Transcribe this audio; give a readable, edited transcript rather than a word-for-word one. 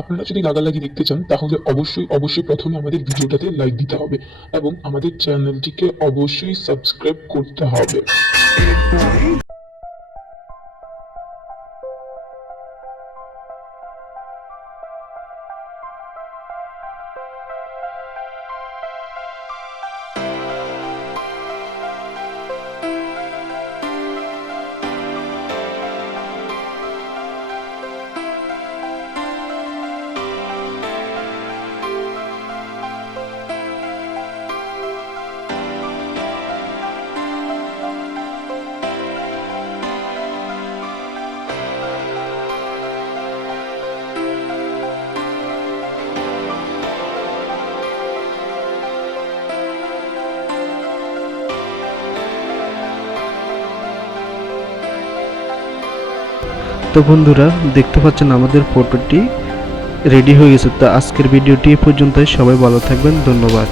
আপনারা যদি লাগালাগি দেখতে চান তাহলে অবশ্যই প্রথমে আমাদের ভিডিওটাতে লাইক দিতে হবে এবং আমাদের চ্যানেলটিকে অবশ্যই সাবস্ক্রাইব করতে হবে। তো বন্ধুরা দেখতে পাচ্ছেন আমাদের ফটোটি রেডি হয়ে গেছে। তো আজকের ভিডিওটি এ পর্যন্তই। সবাই ভালো থাকবেন, ধন্যবাদ।